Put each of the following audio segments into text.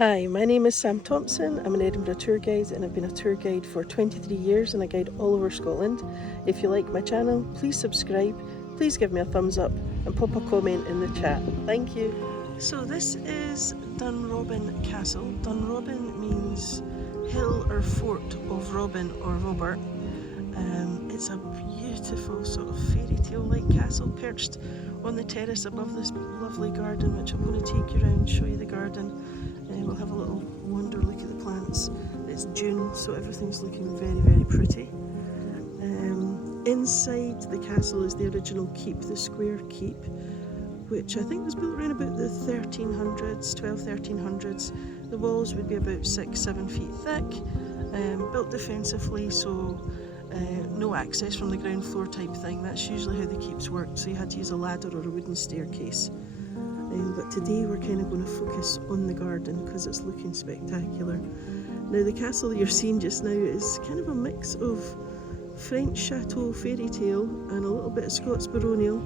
Hi, my name is Sam Thompson. I'm an Edinburgh tour guide and I've been a tour guide for 23 years and I guide all over Scotland. If you like my channel, please subscribe, please give me a thumbs up and pop a comment in the chat. Thank you. So this is Dunrobin Castle. Dunrobin means hill or fort of Robin or Robert. It's a beautiful sort of fairy tale like castle perched on the terrace above this lovely garden, which I'm going to take you around, show you the garden. We'll have a little wander look at the plants. It's June, so everything's looking very, very pretty. Inside the castle is the original keep, the square keep, which I think was built around about the 1300s, 1300s. The walls would be about 6-7 feet thick, built defensively, so no access from the ground floor type thing. That's usually how the keeps worked, so you had to use a ladder or a wooden staircase. But today we're kind of going to focus on the garden because it's looking spectacular. Now the castle that you're seeing just now is kind of a mix of French chateau fairy tale and a little bit of Scots baronial.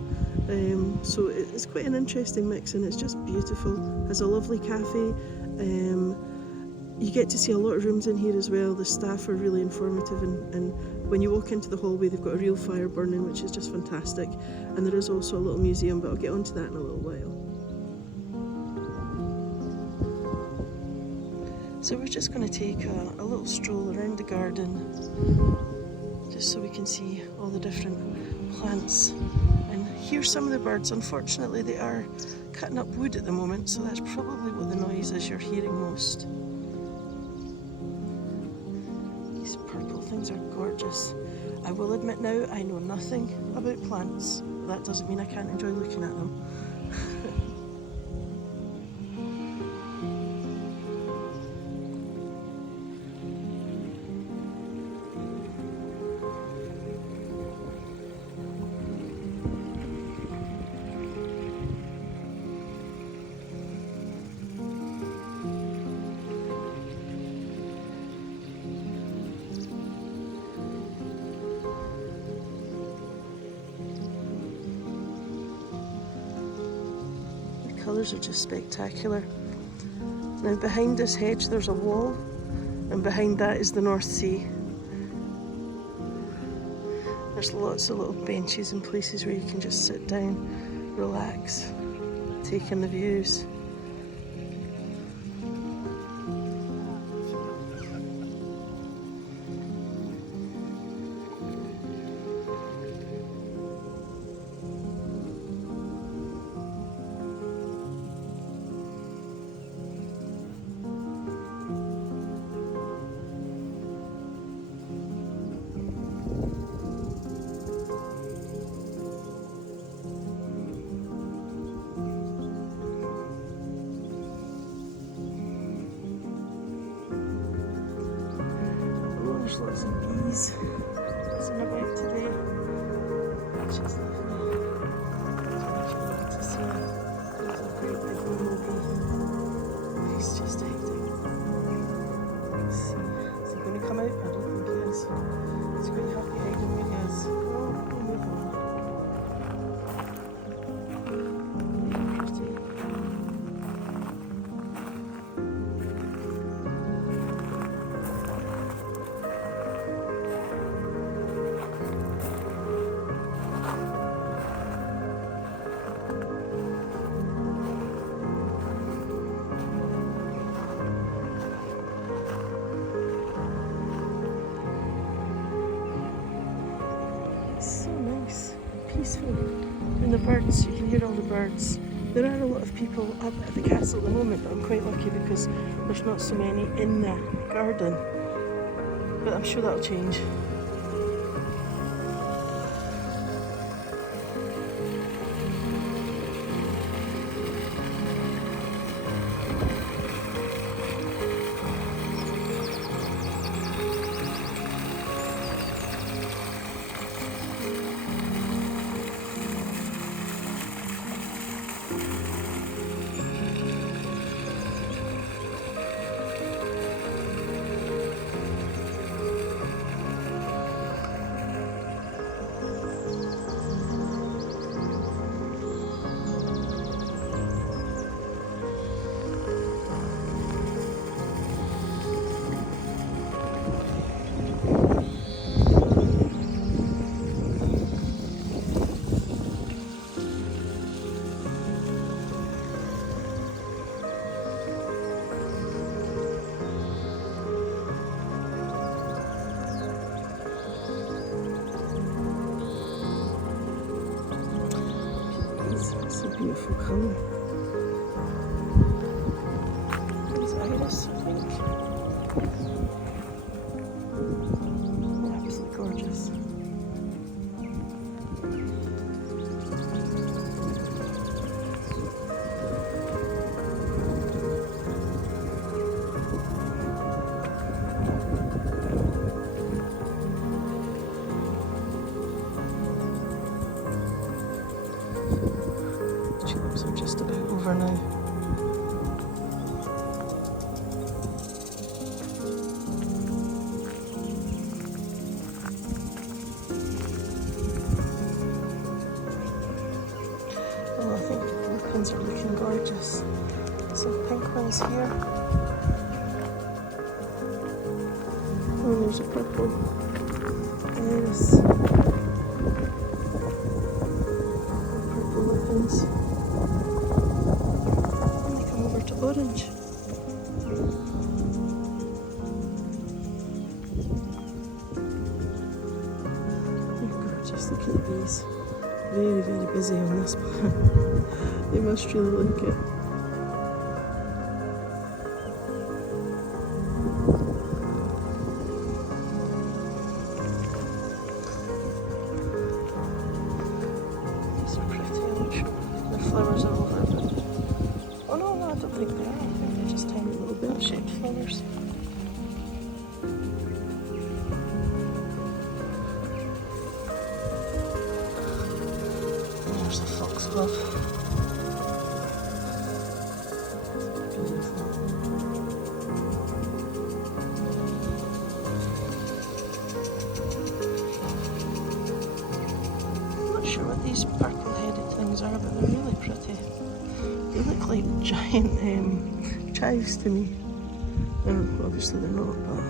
So it's quite an interesting mix and it's just beautiful. Has a lovely cafe. You get to see a lot of rooms in here as well. The staff are really informative and when you walk into the hallway they've got a real fire burning, which is just fantastic. And there is also a little museum, but I'll get onto that in a little while. So we're just going to take a little stroll around the garden just so we can see all the different plants and hear some of the birds. Unfortunately they are cutting up wood at the moment, so that's probably what the noise is you're hearing most. These purple things are gorgeous. I will admit now I know nothing about plants, but that doesn't mean I can't enjoy looking at them. Colours are just spectacular. Now behind this hedge there's a wall and behind that is the North Sea. There's lots of little benches and places where you can just sit down, relax, take in the views. There's lots of bees buzzing about today, which is lovely. To see there's a great big bumblebee. He's just hiding. Let's see. Is he going to come out? I don't think he is. He's quite happy hiding where he is. Oh, we'll move on. So nice, peaceful, and the birds, you can hear all the birds. There are a lot of people up at the castle at the moment, but I'm quite lucky because there's not so many in the garden, but I'm sure that'll change. beautiful colour. There's iris, I think. Absolutely gorgeous. Tulips are just about over now. Oh, I think the lupins are looking gorgeous. Some pink ones here. Oh, there's a purple iris. Purple lupins. And they come over to orange. They're gorgeous. Look at the bees. Very, very busy on this plant. They must really like it. These are pretty. I'm not sure the flowers are over, but oh no, I don't think they are. I think they're just tiny little bell-shaped flowers. There's the foxglove. Beautiful. I'm not sure what these purple-headed things are, but they're really pretty. They look like giant chives to me. And obviously they're not, but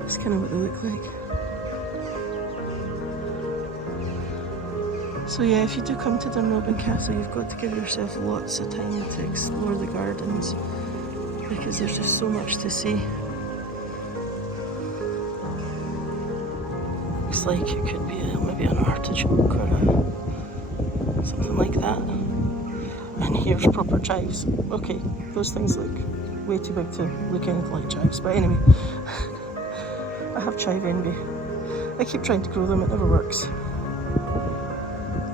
that's kind of what they look like. So yeah, if you do come to Dunrobin Castle, you've got to give yourself lots of time to explore the gardens because there's just so much to see. Looks like it could be maybe an artichoke or something like that. And here's proper chives. Okay, those things look way too big to look anything like chives, but anyway, I have chive envy. I keep trying to grow them, it never works.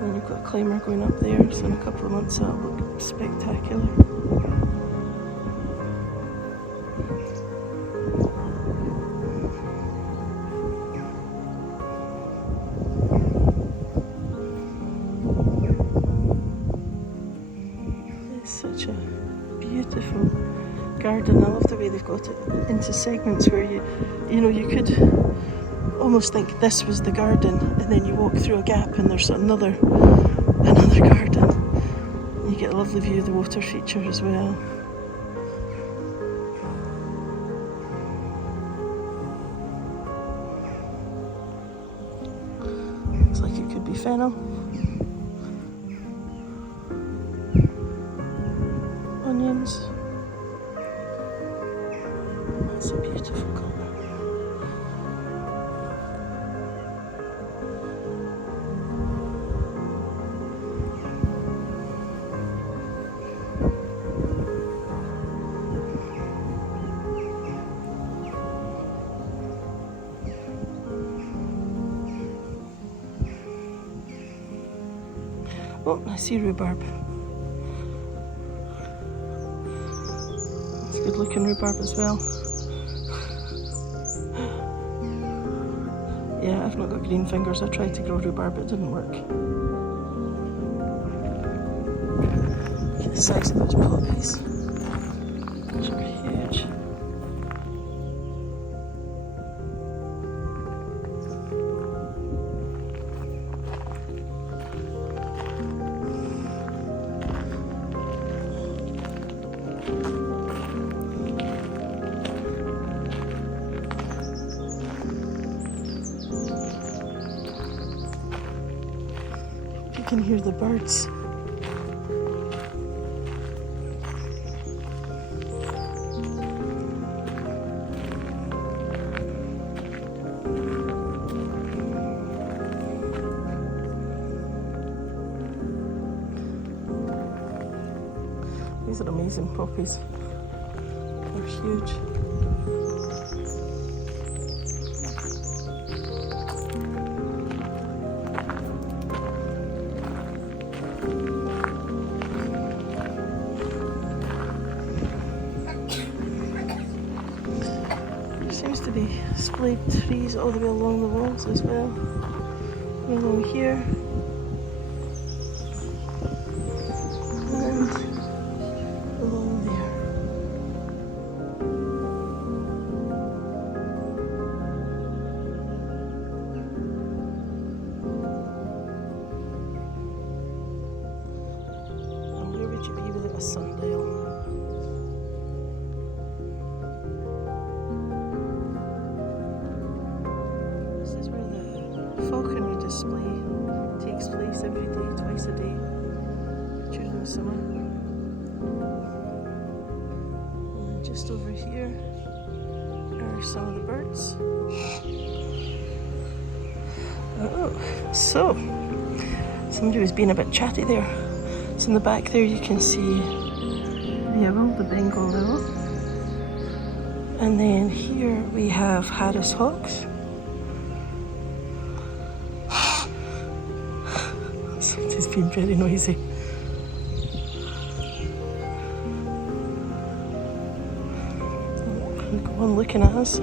And you've got a climber going up there, so in a couple of months that'll look spectacular. It's such a beautiful garden. I love the way they've got it into segments where you could almost think this was the garden, and then you walk through a gap and there's another garden. And you get a lovely view of the water feature as well. Looks like it could be fennel. Onions. That's a beautiful colour. Oh, I see rhubarb. It's good looking rhubarb as well. Yeah, I've not got green fingers. I tried to grow rhubarb, it didn't work. Look at the size of those poppies. Those are huge. You can hear the birds. These are amazing poppies. They're huge. There seems to be displayed trees all the way along the walls as well. Along here. And along there. And where would you be without a sundial? This is where the falconry display takes place every day, twice a day during the summer. And just over here are some of the birds. Oh, so somebody was being a bit chatty there. So in the back there you can see the owl, the Bengal owl. And then here we have Harris hawks. Somebody's been very noisy. Go on looking at us.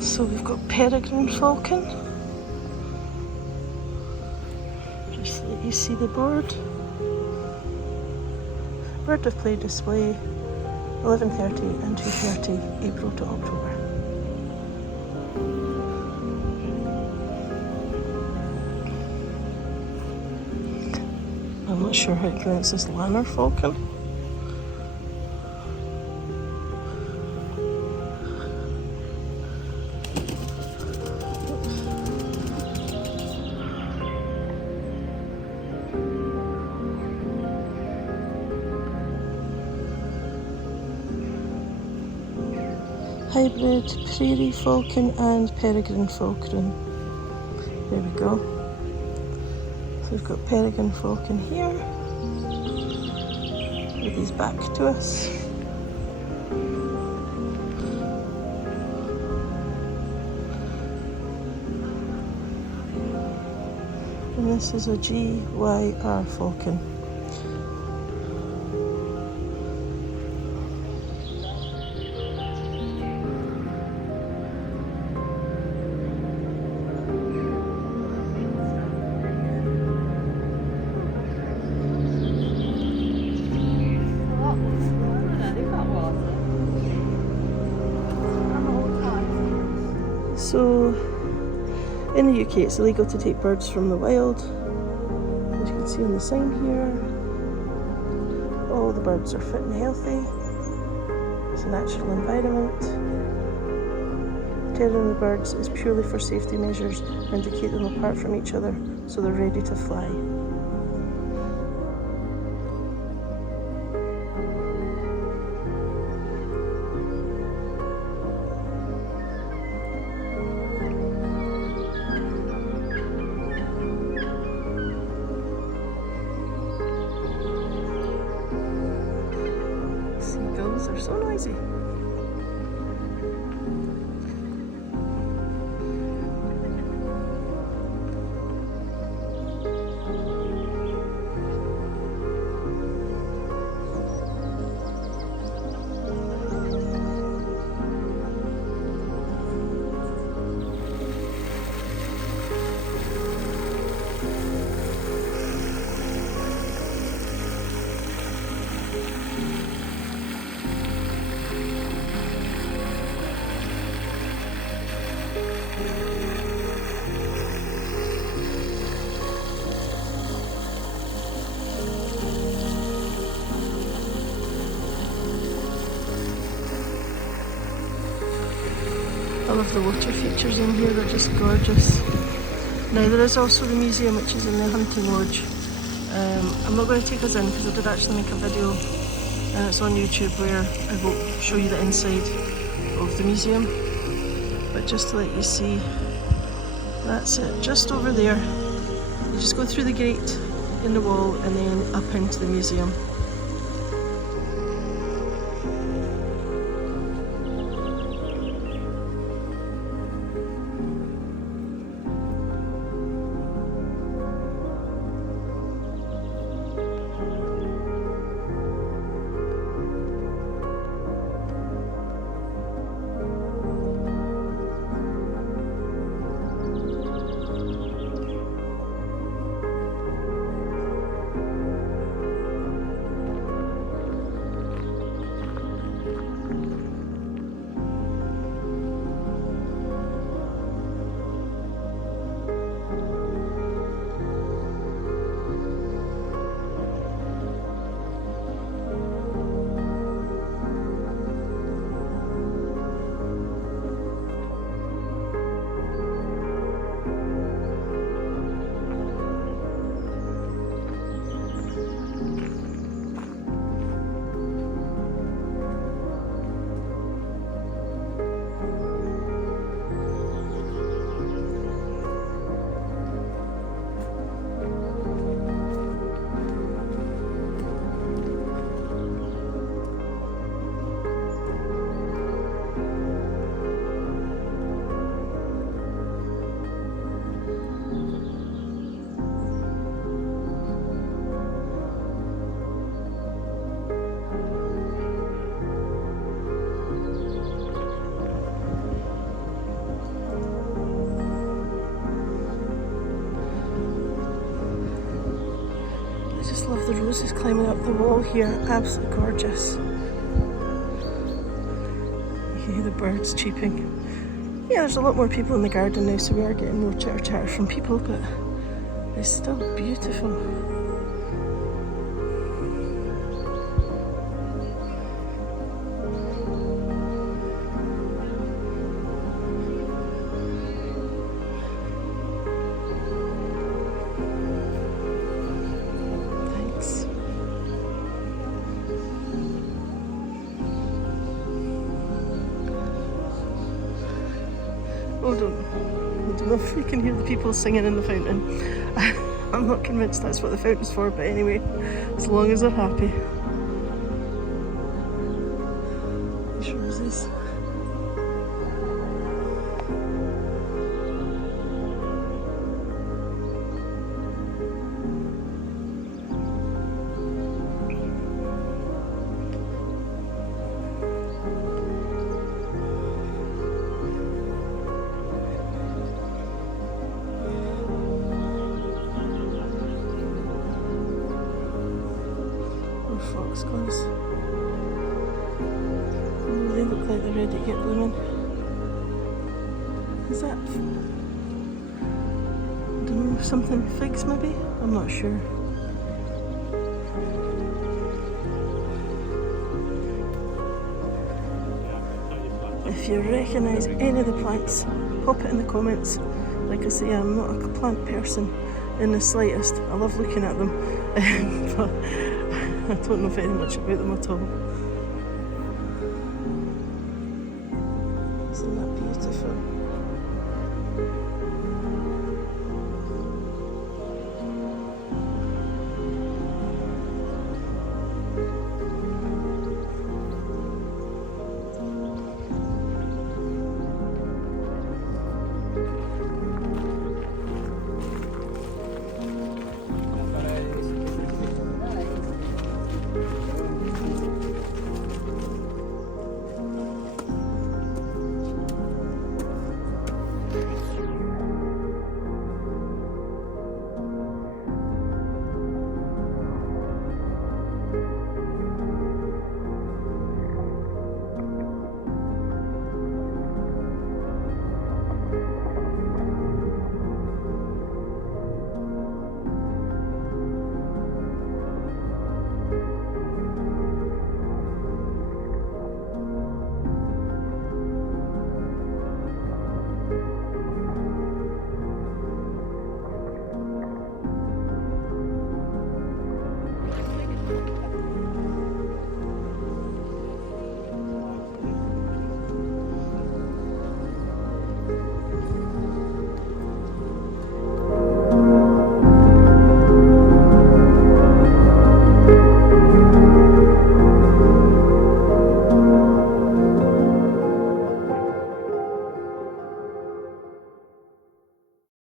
So we've got peregrine falcon. Just let you see the bird. Bird of play display 11:30 and 2:30 April to October. I'm not sure how to pronounce this, lanner falcon. Hybrid prairie falcon and peregrine falcon. There we go. So we've got peregrine falcon here with his back to us. And this is a GYR falcon. So, in the UK it's illegal to take birds from the wild. As you can see on the sign here, all the birds are fit and healthy. It's a natural environment. Tearing the birds is purely for safety measures and to keep them apart from each other so they're ready to fly. Seagulls are so noisy. love the water features in here, they're just gorgeous. Now there is also the museum which is in the hunting lodge. I'm not going to take us in because I did actually make a video and it's on YouTube where I will show you the inside of the museum. But just to let you see, that's it, just over there. You just go through the gate in the wall and then up into the museum. Love the roses climbing up the wall here, absolutely gorgeous. You can hear the birds cheeping. Yeah, there's a lot more people in the garden now, so we are getting more chitter chatter from people, but it's still beautiful. Oh, I don't know if you can hear the people singing in the fountain. I'm not convinced that's what the fountain's for, but anyway, as long as they're happy. These roses. Foxgloves. Oh, they look like they're ready to get blooming. Is that, I don't know, something figs maybe? I'm not sure. If you recognise any of the plants, pop it in the comments. Like I say, I'm not a plant person in the slightest. I love looking at them, but I don't know very much about them at all.